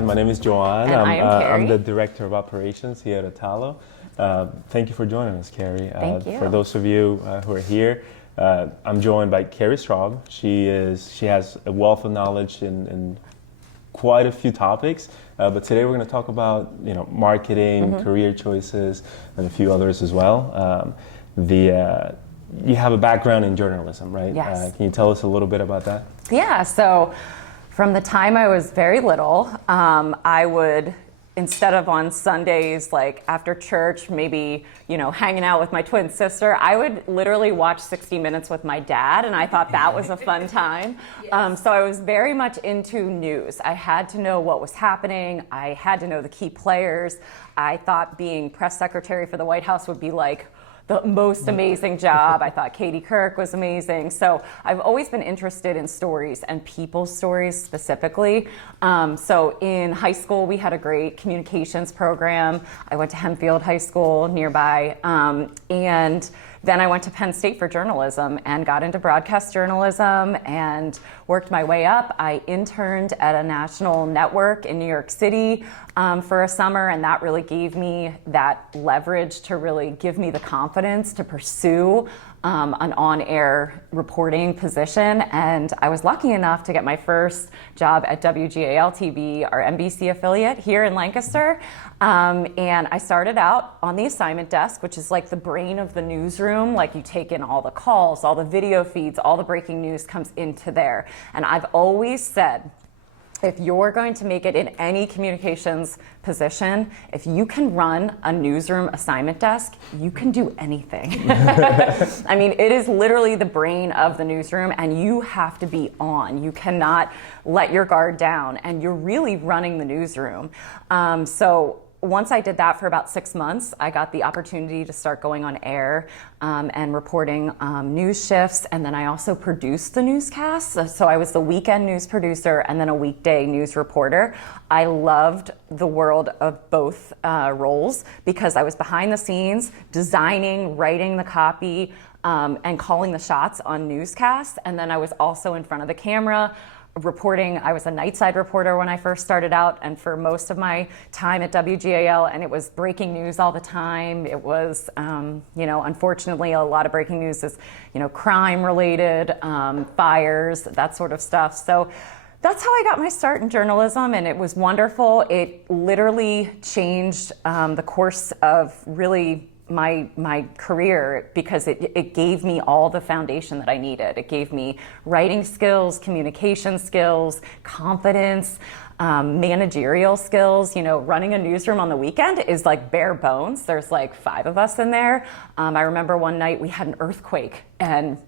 Hi, my name is Joanne. And I am Keri. I'm the Director of Operations here at Attollo. Thank you for joining us, Keri. Thank you. For those of you who are here, I'm joined by Keri Straub. She has a wealth of knowledge in quite a few topics, but today we're going to talk about marketing, career choices, and a few others as well. You have a background in journalism, right? Yes. Can you tell us a little bit about that? Yeah, so from the time I was very little, I would, instead of on Sundays, like after church, maybe, hanging out with my twin sister, I would literally watch 60 Minutes with my dad, and I thought that was a fun time. Yes. So I was very much into news. I had to know what was happening. I had to know the key players. I thought being press secretary for the White House would be like the most amazing job. I thought Katie Couric was amazing. So I've always been interested in stories and people's stories specifically. So in high school, we had a great communications program. I went to Hempfield High School nearby. And then I went to Penn State for journalism and got into broadcast journalism and worked my way up. I interned at a national network in New York City for a summer, and that really gave me that leverage to really give me the confidence to pursue an on-air reporting position. And I was lucky enough to get my first job at WGAL-TV, our NBC affiliate here in Lancaster. And I started out on the assignment desk, which is like the brain of the newsroom. Like, you take in all the calls, all the video feeds, all the breaking news comes into there. And I've always said, if you're going to make it in any communications position, if you can run a newsroom assignment desk, you can do anything. I mean, it is literally the brain of the newsroom, and you have to be on. You cannot let your guard down, and you're really running the newsroom. So once I did that for about 6 months, I got the opportunity to start going on air and reporting news shifts, and then I also produced the newscasts. So I was the weekend news producer and then a weekday news reporter. I loved the world of both roles because I was behind the scenes, designing, writing the copy, and calling the shots on newscasts. And then I was also in front of the camera, reporting. I was a nightside reporter when I first started out, and for most of my time at WGAL, and it was breaking news all the time. It was, unfortunately, a lot of breaking news is, crime related, fires, that sort of stuff. So that's how I got my start in journalism, and it was wonderful. It literally changed the course of really my career because it gave me all the foundation that I needed. It gave me writing skills, communication skills, confidence, managerial skills. Running a newsroom on the weekend is like bare bones. There's like 5 of us in there. I remember one night we had an earthquake, and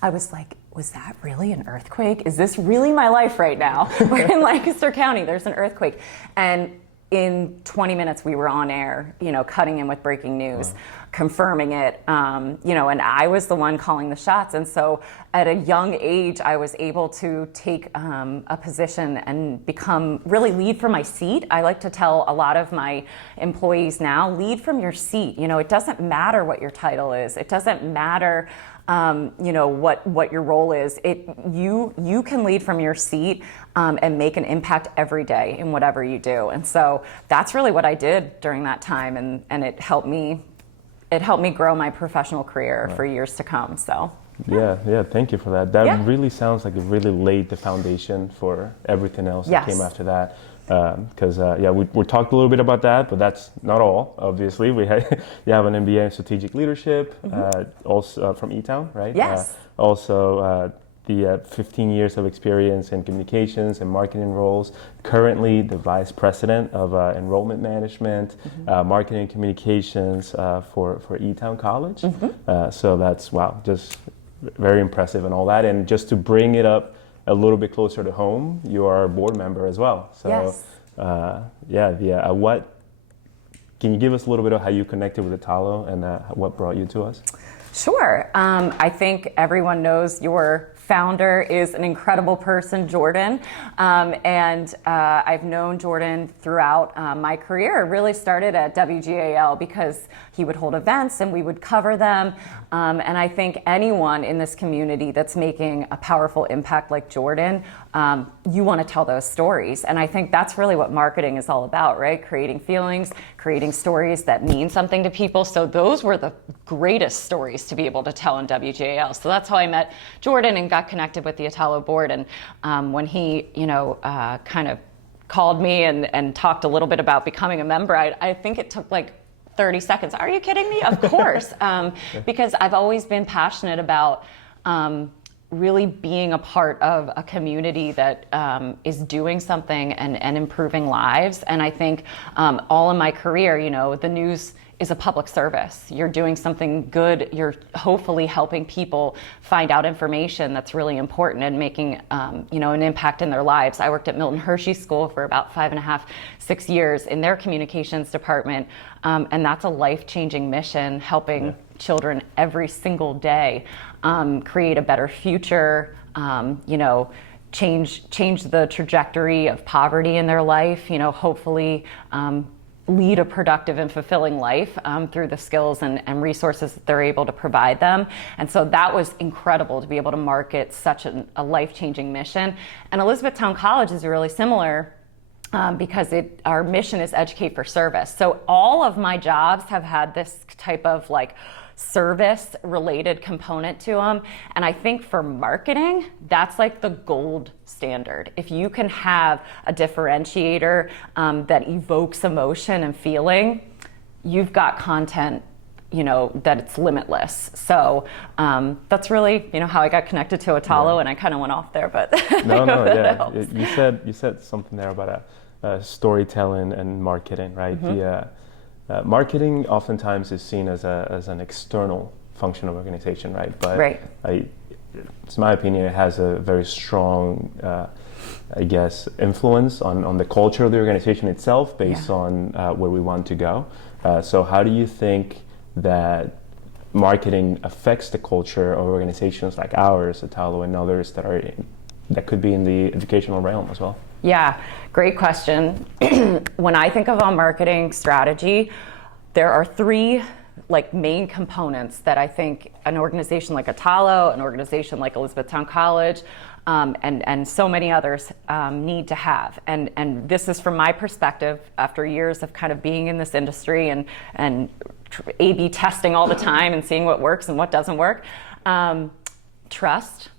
I was like, was that really an earthquake? Is this really my life right now? We're in Lancaster County, there's an earthquake. And in 20 minutes, we were on air, cutting in with breaking news, confirming it, and I was the one calling the shots. And so at a young age, I was able to take a position and become really lead from my seat. I like to tell a lot of my employees now, lead from your seat. It doesn't matter what your title is. It doesn't matter what your role is. You can lead from your seat and make an impact every day in whatever you do. And so that's really what I did during that time, and it helped me grow my professional career for years to come. So yeah, thank you for that. That really sounds like it really laid the foundation for everything else that came after that. Because we talked a little bit about that, but that's not all. Obviously, you have an MBA in strategic leadership, also from E-Town, right? Yes. Also, the 15 years of experience in communications and marketing roles. Currently, the vice president of enrollment management, marketing communications for E-Town College. So that's just very impressive and all that. And just to bring it up a little bit closer to home, you are a board member as well. So, yes. What can you give us a little bit of how you connected with Attollo and what brought you to us? Sure. I think everyone knows your founder is an incredible person, Jordan. And I've known Jordan throughout my career. It really started at WGAL because he would hold events and we would cover them. And I think anyone in this community that's making a powerful impact like Jordan, you want to tell those stories. And I think that's really what marketing is all about, right? Creating feelings, creating stories that mean something to people. So those were the greatest stories to be able to tell in WGAL. So that's how I met Jordan and got connected with the Attollo Board. And when he, kind of called me and talked a little bit about becoming a member, I think it took like 30 seconds. Are you kidding me? Of course. Because I've always been passionate about really being a part of a community that is doing something and improving lives. And I think all in my career, the news is a public service. You're doing something good. You're hopefully helping people find out information that's really important and making an impact in their lives. I worked at Milton Hershey School for about 5.5, 6 years in their communications department. And that's a life-changing mission, helping children every single day create a better future, change the trajectory of poverty in their life, hopefully lead a productive and fulfilling life through the skills and resources that they're able to provide them. And so that was incredible to be able to market such a life-changing mission. And Elizabethtown College is really similar because our mission is educate for service. So all of my jobs have had this type of service related component to them. And I think for marketing, that's like the gold standard. If you can have a differentiator that evokes emotion and feeling, you've got content that it's limitless. So that's really how I got connected to Attollo, and I kind of went off there, but no, you said something there about storytelling and marketing, right? Marketing oftentimes is seen as an external function of organization, right? But it's my opinion, it has a very strong, influence on the culture of the organization itself based on where we want to go. So how do you think that marketing affects the culture of organizations like ours, Attollo, and others that could be in the educational realm as well? Yeah, great question. When I think of a marketing strategy, there are three main components that I think an organization like Attollo, an organization like Elizabethtown College, and so many others need to have. And this is from my perspective after years of kind of being in this industry and A/B testing all the time and seeing what works and what doesn't work. Trust,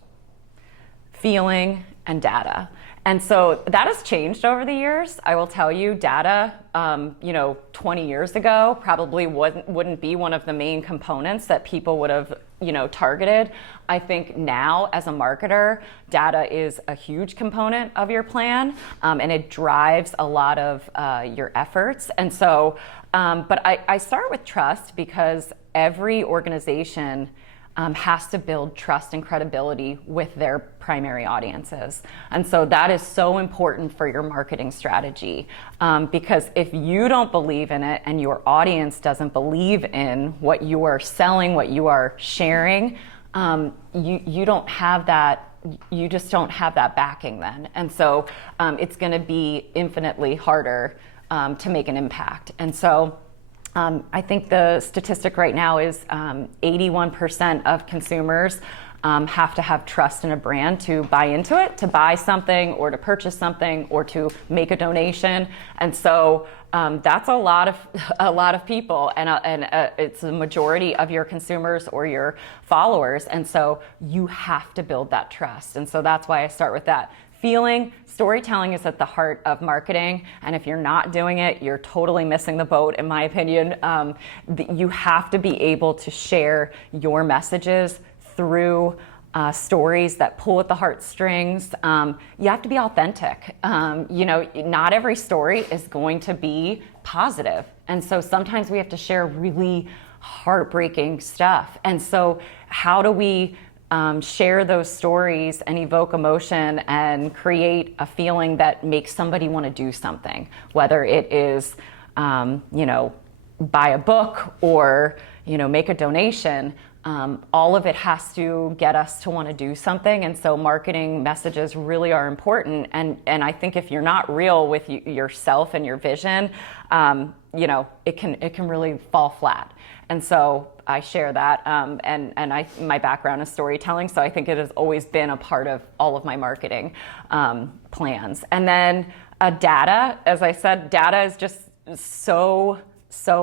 feeling, and data. And so that has changed over the years. I will tell you, data, 20 years ago probably wouldn't be one of the main components that people would have, targeted. I think now, as a marketer, data is a huge component of your plan, and it drives a lot of your efforts. And so, but I start with trust because every organization has to build trust and credibility with their primary audiences. And so that is so important for your marketing strategy, because if you don't believe in it and your audience doesn't believe in what you are selling, what you are sharing, you don't have that, you just don't have that backing then. And so it's gonna be infinitely harder to make an impact. And so I think the statistic right now is 81% of consumers have to have trust in a brand to buy into it, to buy something or to purchase something or to make a donation. And so that's a lot of people, and it's the majority of your consumers or your followers. And so you have to build that trust. And so that's why I start with that. Feeling, storytelling is at the heart of marketing, and if you're not doing it, you're totally missing the boat, in my opinion. You have to be able to share your messages through stories that pull at the heartstrings. You have to be authentic. Not every story is going to be positive, and so sometimes we have to share really heartbreaking stuff. And so how do we share those stories and evoke emotion and create a feeling that makes somebody want to do something, whether it is, buy a book or, make a donation, all of it has to get us to want to do something. And so marketing messages really are important. And I think if you're not real with yourself and your vision, it can really fall flat. And so I share that, and my background is storytelling, so I think it has always been a part of all of my marketing plans. And then data, as I said, data is just so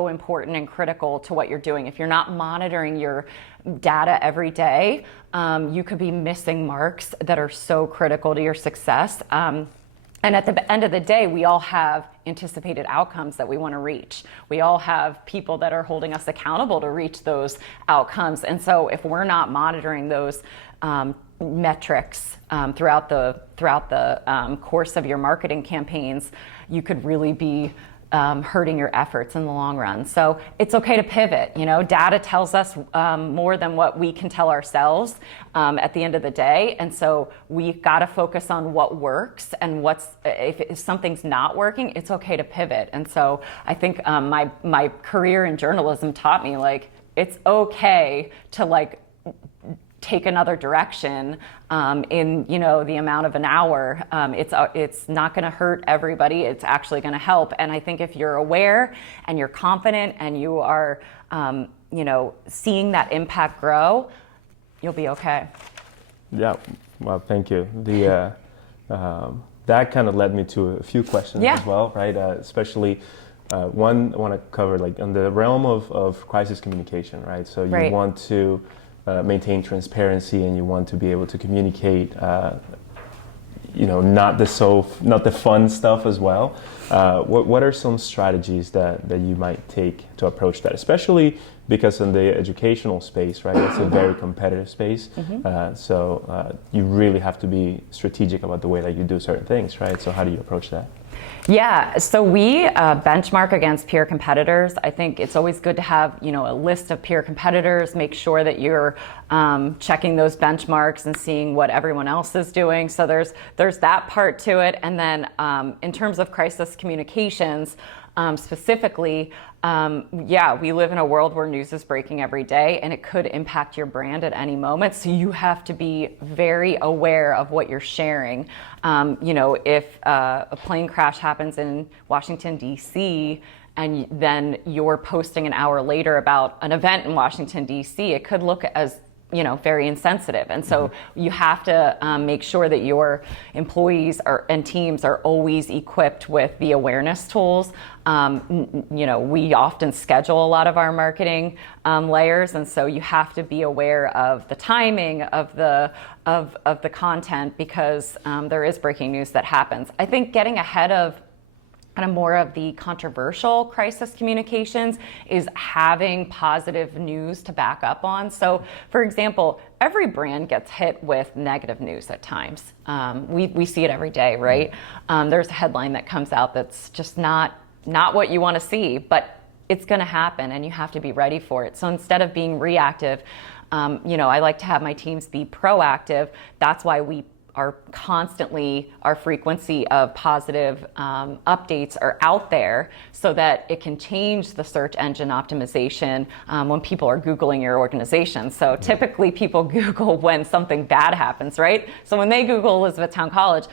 important and critical to what you're doing. If you're not monitoring your data every day, you could be missing marks that are so critical to your success. And at the end of the day, we all have anticipated outcomes that we want to reach. We all have people that are holding us accountable to reach those outcomes. And so if we're not monitoring those metrics throughout the course of your marketing campaigns, you could really be hurting your efforts in the long run. So it's okay to pivot. Data tells us more than what we can tell ourselves at the end of the day. And so we've got to focus on what works, and if something's not working, it's okay to pivot. And so I think my career in journalism taught me, it's okay to take another direction in the amount of an hour. It's not going to hurt everybody. It's actually going to help. And I think if you're aware and you're confident and you are seeing that impact grow, you'll be okay. Yeah. Well, thank you. That kind of led me to a few questions as well, right? Especially one I want to cover on the realm of crisis communication, right? So you want to maintain transparency, and you want to be able to communicate, not the fun stuff as well. What are some strategies that you might take to approach that, especially because in the educational space, right? It's a very competitive space. So you really have to be strategic about the way that you do certain things, right? So how do you approach that? Yeah, so we benchmark against peer competitors. I think it's always good to have, a list of peer competitors, make sure that you're checking those benchmarks and seeing what everyone else is doing. So there's that part to it. And then in terms of crisis communications, specifically, we live in a world where news is breaking every day, and it could impact your brand at any moment. So you have to be very aware of what you're sharing. If a plane crash happens in Washington, D.C., and then you're posting an hour later about an event in Washington, D.C., it could look as very insensitive. And so you have to make sure that your employees and teams are always equipped with the awareness tools. We often schedule a lot of our marketing layers, and so you have to be aware of the timing of the content, because there is breaking news that happens. I think getting ahead of kind of more of the controversial crisis communications is having positive news to back up on. So, for example, every brand gets hit with negative news at times. We see it every day, right? There's a headline that comes out that's just not what you want to see, but it's going to happen, and you have to be ready for it. So instead of being reactive, I like to have my teams be proactive. That's why our frequency of positive updates are out there, so that it can change the search engine optimization when people are Googling your organization. So typically people Google when something bad happens, right? So when they Google Elizabethtown College,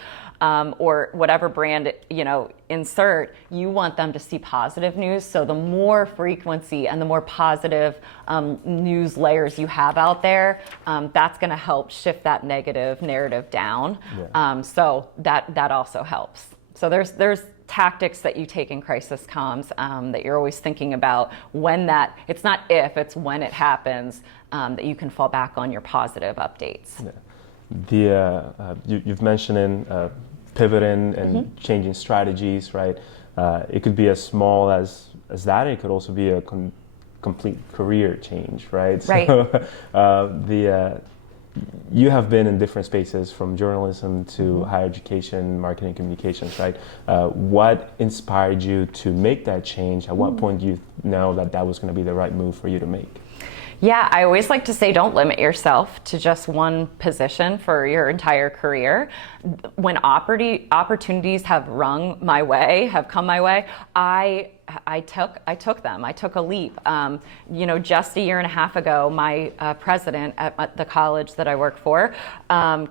or whatever brand insert, you want them to see positive news. So the more frequency and the more positive news layers you have out there, that's going to help shift that negative narrative down. So that also helps. So there's tactics that you take in crisis comms that you're always thinking about, when it's not if, it's when it happens, that you can fall back on your positive updates. You've mentioned pivoting and changing strategies, right? It could be as small as that. It could also be a complete career change, right? Right. So you have been in different spaces, from journalism to higher education, marketing, communications, right? What inspired you to make that change? At what point do you know that was going to be the right move for you to make? Yeah, I always like to say, don't limit yourself to just one position for your entire career. When opportunities have come my way, I I took them. I took a leap. Just a year and a half ago, my president at the college that I work for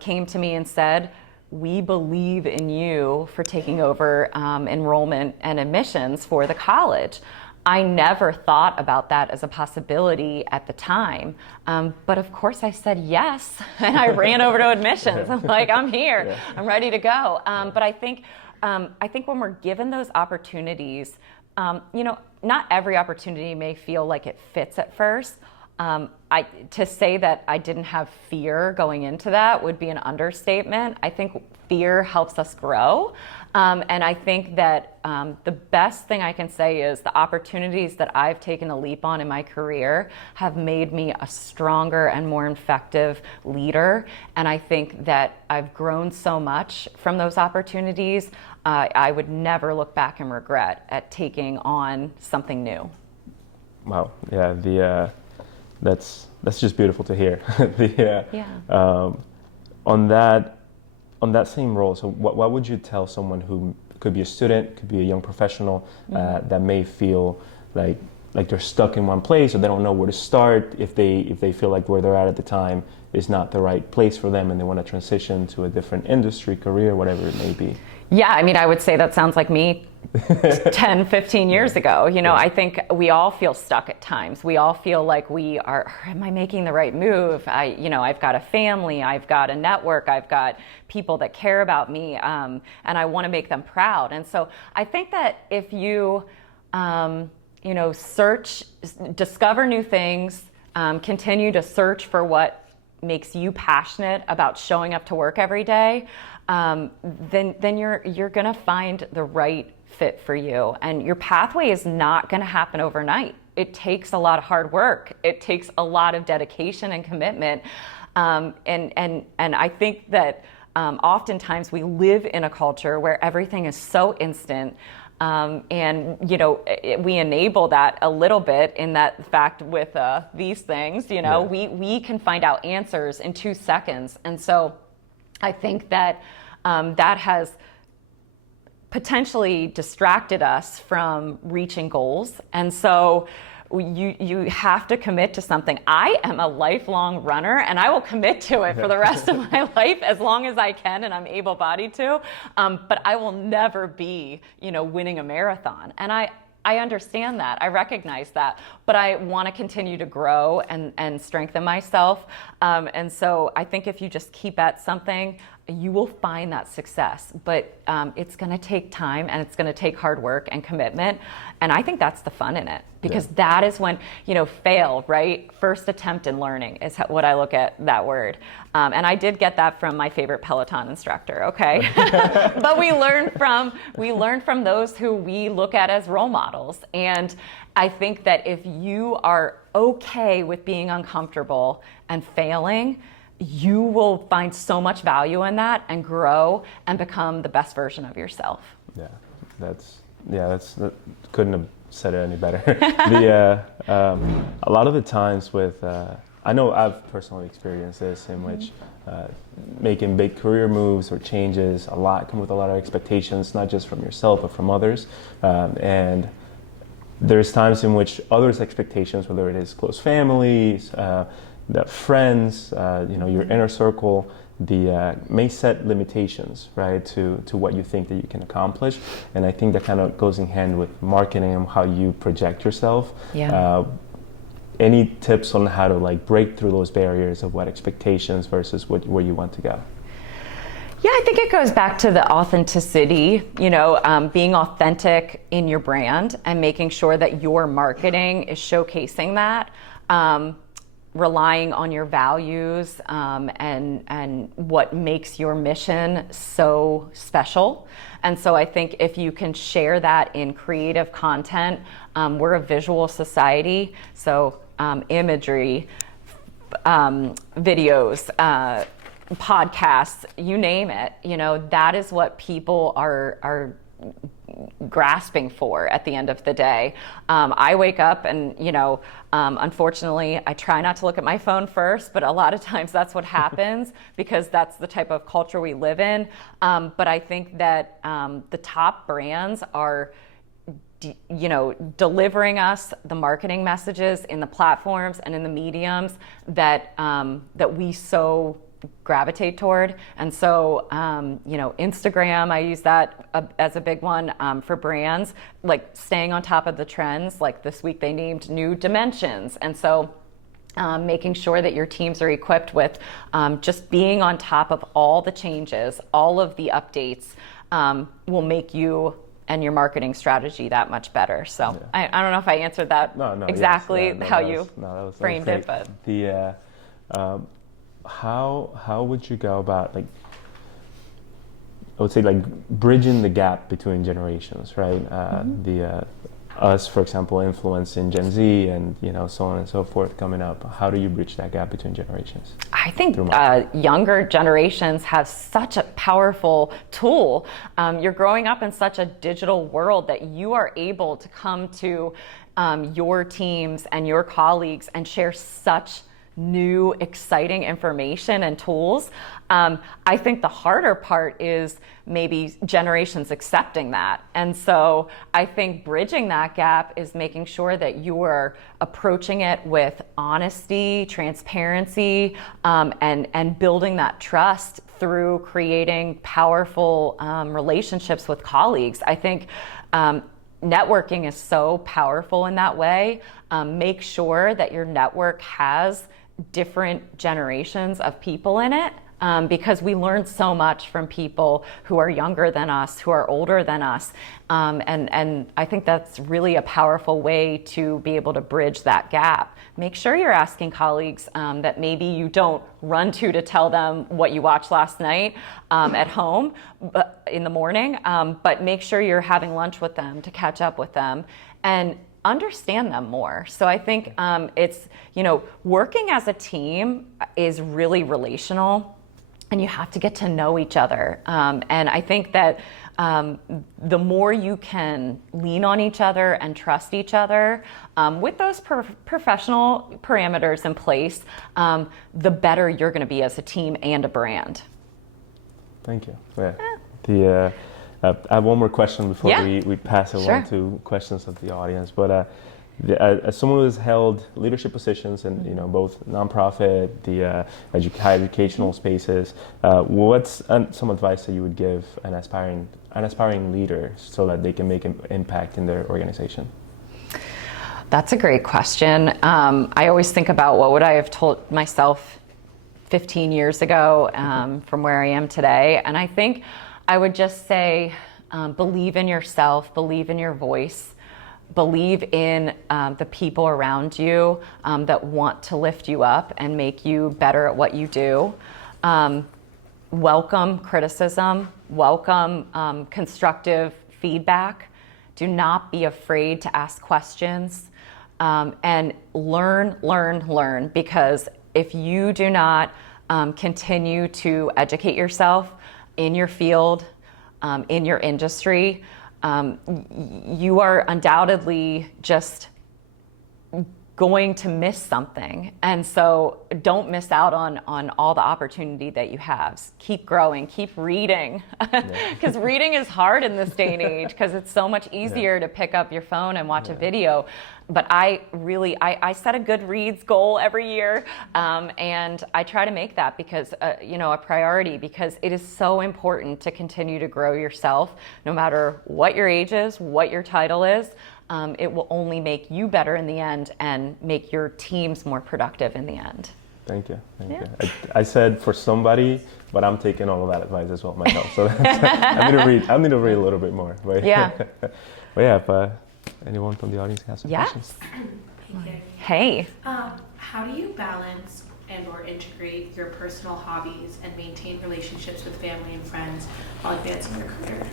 came to me and said, "We believe in you for taking over enrollment and admissions for the college." I never thought about that as a possibility at the time. But of course I said yes, and I ran over to admissions. I'm like, I'm here, yeah. I'm ready to go. But I think when we're given those opportunities, not every opportunity may feel like it fits at first. To say that I didn't have fear going into that would be an understatement. I think fear helps us grow. And I think that the best thing I can say is the opportunities that I've taken a leap on in my career have made me a stronger and more effective leader. And I think that I've grown so much from those opportunities. I would never look back and regret at taking on something new. Wow. Yeah. That's just beautiful to hear. On that same role, so what would you tell someone who could be a student, could be a young professional, that may feel like they're stuck in one place or they don't know where to start, if they feel like where they're at the time is not the right place for them and they want to transition to a different industry, career, whatever it may be? Yeah, I would say that sounds like me 10, 15 years ago. I think we all feel stuck at times. We all feel like am I making the right move? I've got a family, I've got a network, I've got people that care about me, and I want to make them proud. And so I think that if you, search, discover new things, continue to search for what makes you passionate about showing up to work every day, then you're gonna find the right fit for you. And your pathway is not gonna happen overnight. It takes a lot of hard work. It takes a lot of dedication and commitment. And I think that oftentimes we live in a culture where everything is so instant. We enable that a little bit in that fact with these things, we can find out answers in 2 seconds. And so I think that that has potentially distracted us from reaching goals. And so you have to commit to something. I am a lifelong runner, and I will commit to it for the rest of my life as long as I can and I'm able-bodied to. But I will never be, winning a marathon. And I understand that. I recognize that. But I want to continue to grow and strengthen myself. And so I think if you just keep at something, you will find that success. But it's going to take time, and it's going to take hard work and commitment. And I think that's the fun in it, because that is when, fail, right? First attempt in learning is what I look at that word. And I did get that from my favorite Peloton instructor, okay? But we learn from those who we look at as role models. And I think that if you are okay with being uncomfortable and failing, you will find so much value in that and grow and become the best version of yourself. That's couldn't have said it any better. A lot of the times with, I know I've personally experienced this, in which making big career moves or changes come with a lot of expectations, not just from yourself, but from others. And there's times in which others' expectations, whether it is close families, the friends, your inner circle, may set limitations, right, to what you think that you can accomplish. And I think that kind of goes in hand with marketing and how you project yourself. Yeah. Any tips on how to break through those barriers of what expectations versus where you want to go? Yeah, I think it goes back to the authenticity, being authentic in your brand and making sure that your marketing is showcasing that. Relying on your values and what makes your mission so special. And so I think if you can share that in creative content, we're a visual society, so imagery, videos, podcasts, you name it, that is what people are grasping for at the end of the day. I wake up and, unfortunately, I try not to look at my phone first, but a lot of times that's what happens because that's the type of culture we live in. But I think that the top brands are delivering us the marketing messages in the platforms and in the mediums that we so gravitate toward. And so, Instagram, I use that as a big one for brands, like staying on top of the trends. Like this week they named new dimensions. And so making sure that your teams are equipped with just being on top of all the changes, all of the updates will make you and your marketing strategy that much better. So I don't know if I answered that exactly how you framed it, but the how would you go about, like, I would say, like, bridging the gap between generations, right? Us, for example, influencing Gen Z and so on and so forth coming up. How do you bridge that gap between generations? I think younger generations have such a powerful tool. You're growing up in such a digital world that you are able to come to your teams and your colleagues and share such new, exciting information and tools. I think the harder part is maybe generations accepting that. And so I think bridging that gap is making sure that you are approaching it with honesty, transparency, and building that trust through creating powerful relationships with colleagues. I think networking is so powerful in that way. Make sure that your network has different generations of people in it, because we learn so much from people who are younger than us, who are older than us, and I think that's really a powerful way to be able to bridge that gap. Make sure you're asking colleagues that maybe you don't run to tell them what you watched last night at home in the morning, but make sure you're having lunch with them to catch up with them and understand them more. So I think it's, working as a team is really relational, and you have to get to know each other. And I think that the more you can lean on each other and trust each other with those professional parameters in place, the better you're going to be as a team and a brand. Thank you. Yeah. I have one more question before we pass it on to questions of the audience. But as someone who has held leadership positions in both nonprofit, the high educational spaces, what's some advice that you would give an aspiring leader so that they can make an impact in their organization? That's a great question. I always think about what would I have told myself 15 years ago from where I am today, and I think I would just say, believe in yourself, believe in your voice, believe in the people around you that want to lift you up and make you better at what you do. Welcome criticism, welcome constructive feedback. Do not be afraid to ask questions, and learn, because if you do not continue to educate yourself in your field, in your industry, you are undoubtedly just going to miss something. And so don't miss out on all the opportunity that you have. Keep growing, keep reading, because reading is hard in this day and age, because it's so much easier to pick up your phone and watch a video. But I set a good reads goal every year, and I try to make that because a priority, because it is so important to continue to grow yourself, no matter what your age is, what your title is. It will only make you better in the end and make your teams more productive in the end. Thank you. I said for somebody, but I'm taking all of that advice as well myself. So I need to read a little bit more. But if anyone from the audience has some questions. Hey. How do you balance and or integrate your personal hobbies and maintain relationships with family and friends while advancing your career?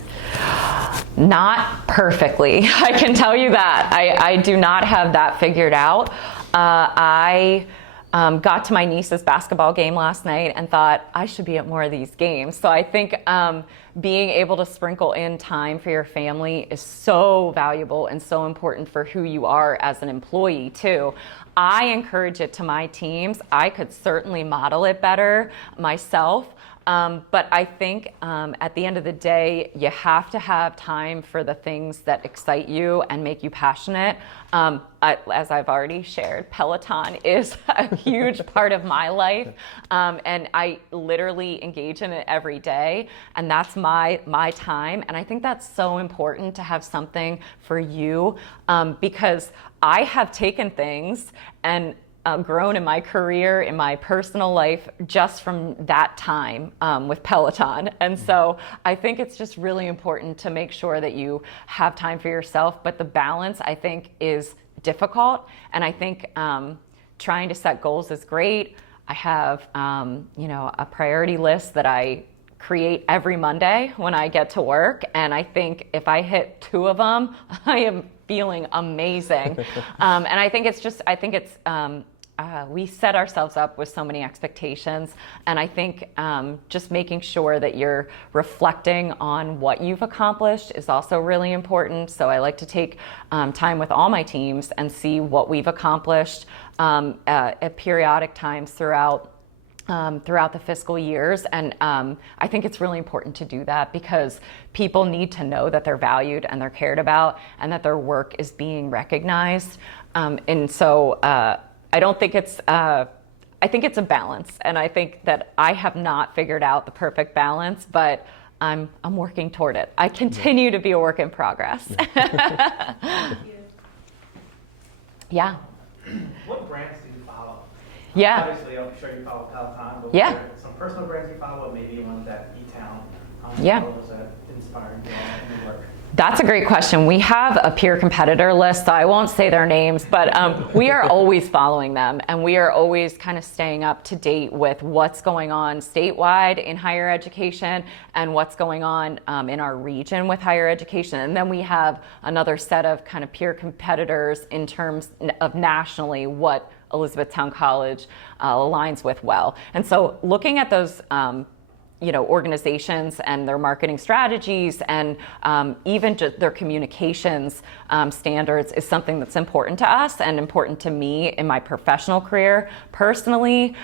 Not perfectly. I can tell you that. I do not have that figured out. I got to my niece's basketball game last night and thought I should be at more of these games. So I think being able to sprinkle in time for your family is so valuable and so important for who you are as an employee too. I encourage it to my teams. I could certainly model it better myself. But I think at the end of the day, you have to have time for the things that excite you and make you passionate. As I've already shared, Peloton is a huge part of my life, and I literally engage in it every day, and that's my time. And I think that's so important to have something for you, because I have taken things and grown in my career, in my personal life, just from that time with Peloton. And so I think it's just really important to make sure that you have time for yourself. But the balance, I think, is difficult. And I think trying to set goals is great. I have, a priority list that I create every Monday when I get to work. And I think if I hit 2 of them, I am feeling amazing. And I think we set ourselves up with so many expectations, and I think just making sure that you're reflecting on what you've accomplished is also really important. So I like to take time with all my teams and see what we've accomplished at periodic times throughout the fiscal years. And I think it's really important to do that because people need to know that they're valued and they're cared about and that their work is being recognized. And so I don't think I think it's a balance. And I think that I have not figured out the perfect balance, but I'm working toward it. I continue to be a work in progress. Yeah. What brands do you follow? Yeah. Obviously, I'm sure you follow Peloton, but Yeah. were there some personal brands you follow, maybe ones that E-Town Yeah. follows that inspired you in your work? That's a great question. We have a peer competitor list, so I won't say their names, but we are always following them, and we are always kind of staying up to date with what's going on statewide in higher education and what's going on in our region with higher education. And then we have another set of kind of peer competitors in terms of nationally what Elizabethtown College aligns with well. And so looking at those organizations and their marketing strategies and even just their communications standards is something that's important to us and important to me in my professional career. Personally,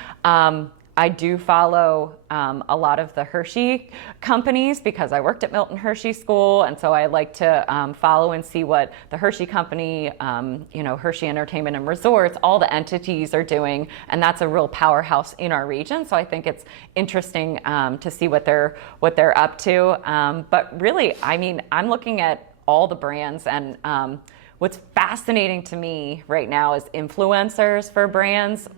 I do follow a lot of the Hershey companies because I worked at Milton Hershey School, and so I like to follow and see what the Hershey company, Hershey Entertainment and Resorts, all the entities are doing, and that's a real powerhouse in our region. So I think it's interesting to see what they're up to. But really, I mean, I'm looking at all the brands, and what's fascinating to me right now is influencers for brands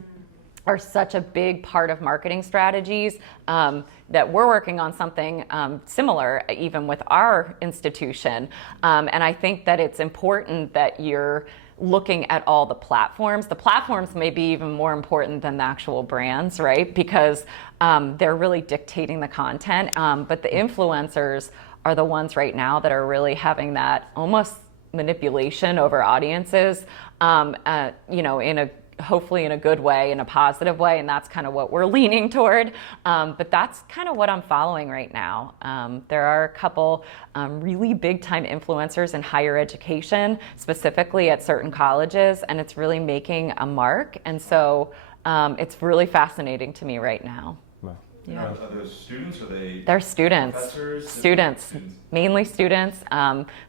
are such a big part of marketing strategies that we're working on something similar even with our institution. And I think that it's important that you're looking at all the platforms. The platforms may be even more important than the actual brands, right? Because they're really dictating the content. But the influencers are the ones right now that are really having that almost manipulation over audiences, hopefully in a good way, in a positive way, and that's kind of what we're leaning toward. But that's kind of what I'm following right now. There are a couple really big time influencers in higher education, specifically at certain colleges, and it's really making a mark. And so it's really fascinating to me right now. Yeah. Are those students? Are they? They're students. Professors? Students, mainly students.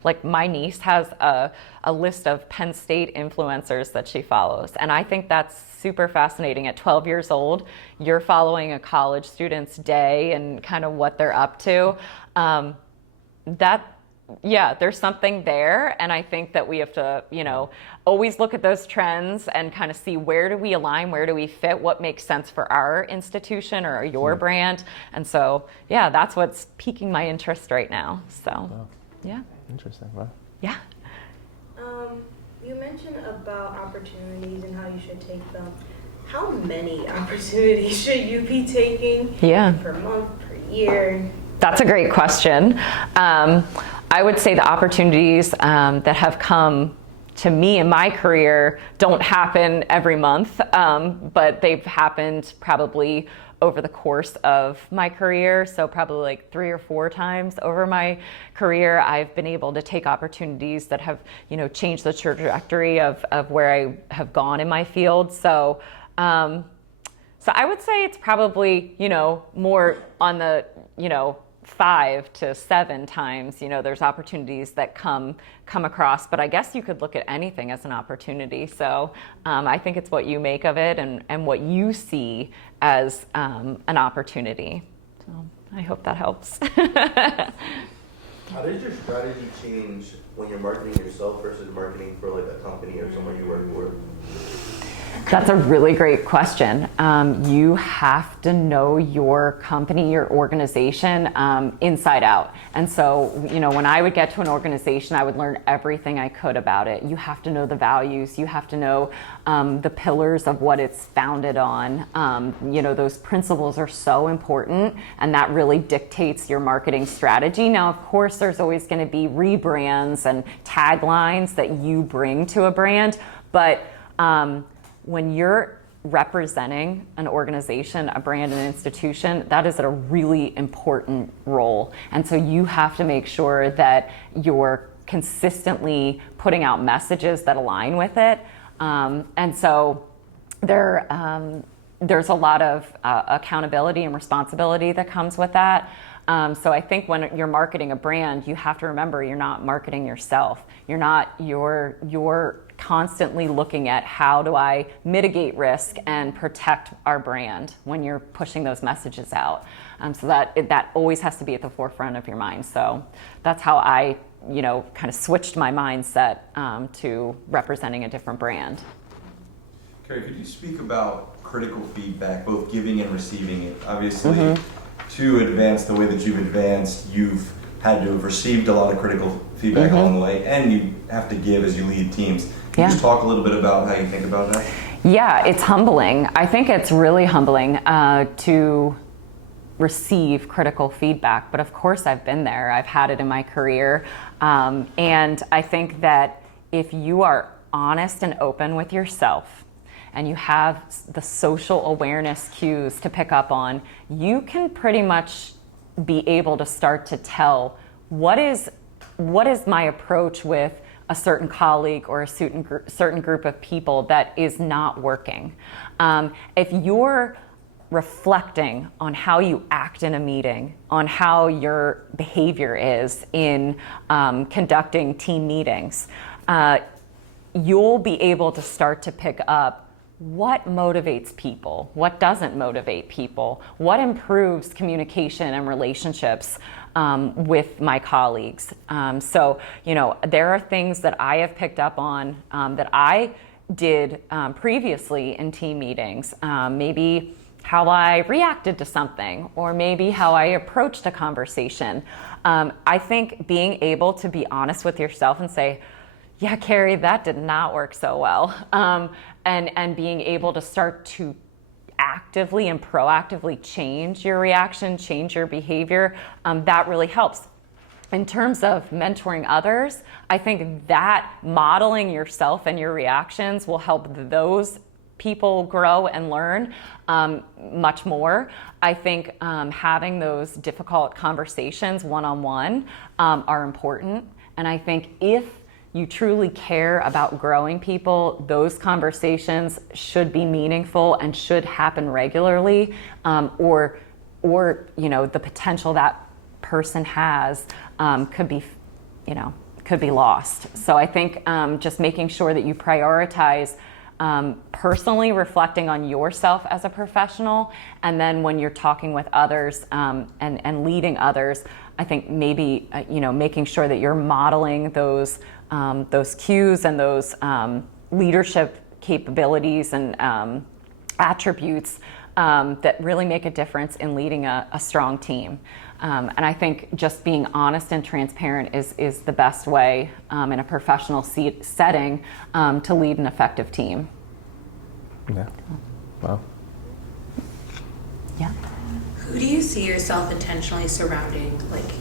Like my niece has a list of Penn State influencers that she follows, and I think that's super fascinating. At 12 years old, you're following a college student's day and kind of what they're up to. There's something there, and I think that we have to, always look at those trends and kind of see where do we align, where do we fit, what makes sense for our institution or your brand. And so, that's what's piquing my interest right now. So, Wow. yeah. Interesting. Wow. Yeah. You mentioned about opportunities and how you should take them. How many opportunities should you be taking per month, per year? That's a great question. I would say the opportunities that have come to me in my career don't happen every month, but they've happened probably over the course of my career. So probably like 3 or 4 times over my career, I've been able to take opportunities that have, changed the trajectory of where I have gone in my field. So I would say it's probably, more on the, 5 to 7 times, there's opportunities that come across, but I guess you could look at anything as an opportunity. So I think it's what you make of it and what you see as an opportunity. So I hope that helps. How does your strategy change when you're marketing yourself versus marketing for like a company or someone you work for? That's a really great question. You have to know your company, your organization, inside out. And so, when I would get to an organization, I would learn everything I could about it. You have to know the values. You have to know the pillars of what it's founded on. Those principles are so important, and that really dictates your marketing strategy. Now, of course, there's always going to be rebrands and taglines that you bring to a brand, but when you're representing an organization, a brand, an institution, that is a really important role. And so you have to make sure that you're consistently putting out messages that align with it. And so there's a lot of accountability and responsibility that comes with that. So I think when you're marketing a brand, you have to remember you're not marketing yourself. You're constantly looking at how do I mitigate risk and protect our brand when you're pushing those messages out. So that always has to be at the forefront of your mind. So that's how I, kind of switched my mindset to representing a different brand. Keri, could you speak about critical feedback, both giving and receiving it? Obviously, to advance the way that you've advanced, you've had to have received a lot of critical feedback along the way, and you have to give as you lead teams. Can you just talk a little bit about how you think about that? Yeah, it's humbling. I think it's really humbling to receive critical feedback, but of course I've been there. I've had it in my career. And I think that if you are honest and open with yourself, and you have the social awareness cues to pick up on, you can pretty much be able to start to tell what is my approach with a certain colleague or a certain group of people that is not working. If you're reflecting on how you act in a meeting, on how your behavior is in conducting team meetings, you'll be able to start to pick up what motivates people, what doesn't motivate people, what improves communication and relationships with my colleagues. So, there are things that I have picked up on that I did previously in team meetings. Maybe how I reacted to something, or maybe how I approached a conversation. I think being able to be honest with yourself and say, yeah, Keri, that did not work so well. And being able to start to actively and proactively change your reaction, change your behavior, that really helps. In terms of mentoring others, I think that modeling yourself and your reactions will help those people grow and learn much more. I think having those difficult conversations one-on-one are important. And I think if you truly care about growing people, those conversations should be meaningful and should happen regularly, or the potential that person has could be lost. So I think just making sure that you prioritize personally reflecting on yourself as a professional, and then when you're talking with others and leading others, I think maybe making sure that you're modeling those cues and those leadership capabilities and attributes that really make a difference in leading a strong team. And I think just being honest and transparent is the best way in a professional setting to lead an effective team. Yeah. Wow. Yeah. Who do you see yourself intentionally surrounding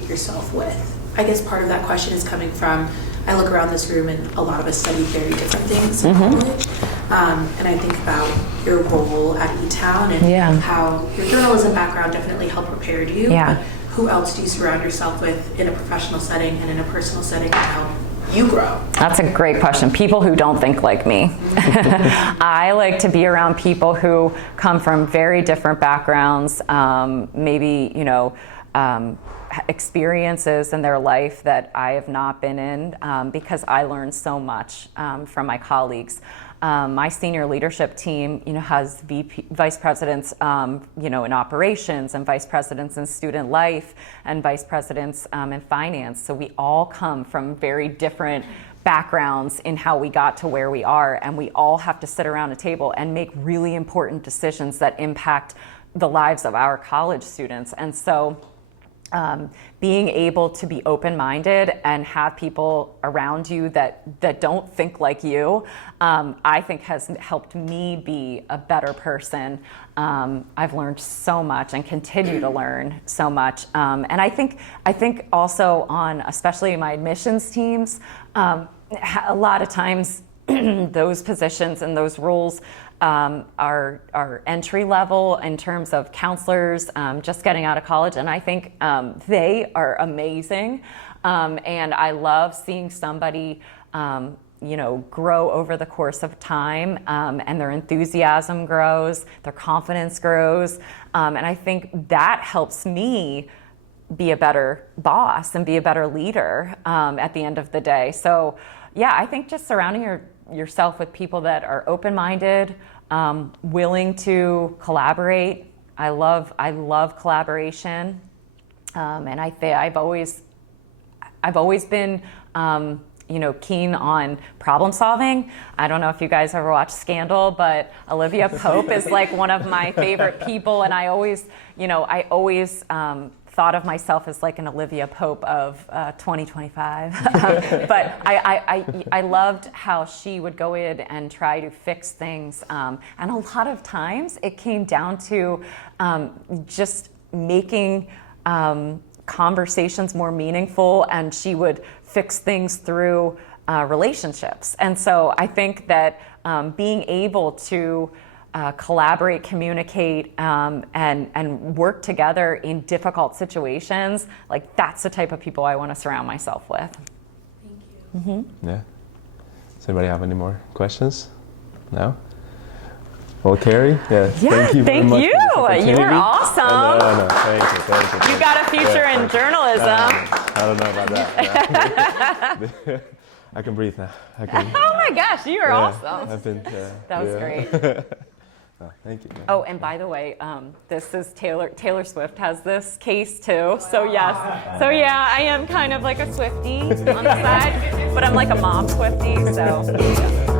yourself with? I guess part of that question is coming from I look around this room and a lot of us study very different things in college. And I think about your role at E-Town and how your journalism background definitely helped prepare you. But who else do you surround yourself with in a professional setting and in a personal setting to help you grow? That's a great question. People who don't think like me. I like to be around people who come from very different backgrounds, maybe, experiences in their life that I have not been in, because I learned so much from my colleagues. My senior leadership team, has vice presidents, in operations and vice presidents in student life and vice presidents in finance. So we all come from very different backgrounds in how we got to where we are, and we all have to sit around a table and make really important decisions that impact the lives of our college students. And so being able to be open-minded and have people around you that don't think like you, I think has helped me be a better person. I've learned so much and continue to learn so much. And I think also on, especially my admissions teams, a lot of times those positions and those roles are entry level in terms of counselors just getting out of college, and I think they are amazing, and I love seeing somebody grow over the course of time, and their enthusiasm grows, their confidence grows, and I think that helps me be a better boss and be a better leader at the end of the day. So yeah, I think just surrounding yourself with people that are open-minded, willing to collaborate. I love collaboration, and I've always been keen on problem solving. I don't know if you guys ever watched Scandal, but Olivia Pope is like one of my favorite people, and I always thought of myself as like an Olivia Pope of 2025. But I loved how she would go in and try to fix things. And a lot of times it came down to just making conversations more meaningful, and she would fix things through relationships. And so I think that being able to collaborate, communicate, and work together in difficult situations, like that's the type of people I want to surround myself with. Thank you. Yeah. Does anybody have any more questions? No? Well, Keri, thank you very much for this opportunity. You were awesome. No, thank you. You got a future in journalism. I don't know about that. I can breathe now. Oh my gosh, you are awesome. That was great. Oh, thank you. Oh, and by the way, this is Taylor Swift has this case too. So yes. So yeah, I am kind of like a Swiftie on the side, but I'm like a mom Swiftie. So. Yeah.